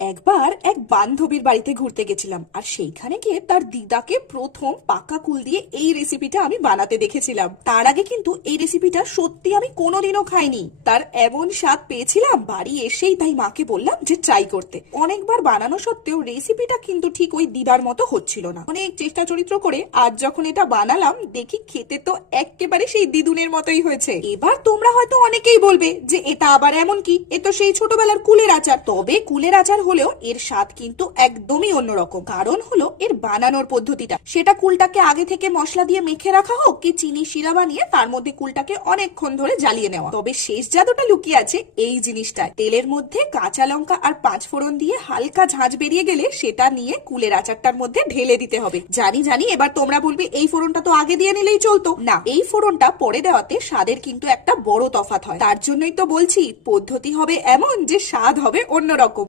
একবার এক বান্ধবীর বাড়িতে ঘুরতে গেছিলাম, আর সেইখানে গিয়ে তার দিদাকে প্রথম পাকা কুল দিয়ে এই রেসিপিটা আমি বানাতে দেখেছিলাম। তার আগে কিন্তু এই রেসিপিটা সত্যি আমি কোনোদিনও খাইনি। তার এমন স্বাদ পেয়েছিলাম বাড়ি এসেই, তাই মাকে বললাম যে ট্রাই করতে। অনেকবার বানানো সত্ত্বেও রেসিপিটা কিন্তু ঠিক ওই দিদার মতো হচ্ছিল না। অনেক চেষ্টা চরিত্র করে আজ যখন এটা বানালাম, দেখি খেতে তো একেবারে সেই দিদুনের মতোই হয়েছে। এবার তোমরা হয়তো অনেকেই বলবে যে এটা আবার এমন কি, এ তো সেই ছোটবেলার কুলের আচার। তবে কুলের আচার হলেও এর স্বাদ কিন্তু একদমই অন্যরকম। কারণ হলো এর বানানোর পদ্ধতিটা। সেটা কুলটাকে আগে থেকে মশলা দিয়ে মেখে রাখা হোক, কি চিনি শিরা বানিয়ে তার মধ্যে কুলটাকে অনেকক্ষণ ধরে জ্বালিয়ে নেওয়া। তবে শেষ জাদুটা লুকিয়ে আছে এই জিনিসটায়। তেলের মধ্যে কাঁচা লঙ্কা আর 5 ফোড়ন দিয়ে হালকা ঝাঁঝ বেরিয়ে গেলে সেটা নিয়ে কুলের আচারটার মধ্যে ঢেলে দিতে হবে। জানি জানি এবার তোমরা বলবে এই ফোড়নটা তো আগে দিয়ে নিলেই চলতো। না, এই ফোড়নটা পরে দেওয়াতে স্বাদের কিন্তু একটা বড় তফাৎ হয়। তার জন্যই তো বলছি পদ্ধতি হবে এমন যে স্বাদ হবে অন্যরকম।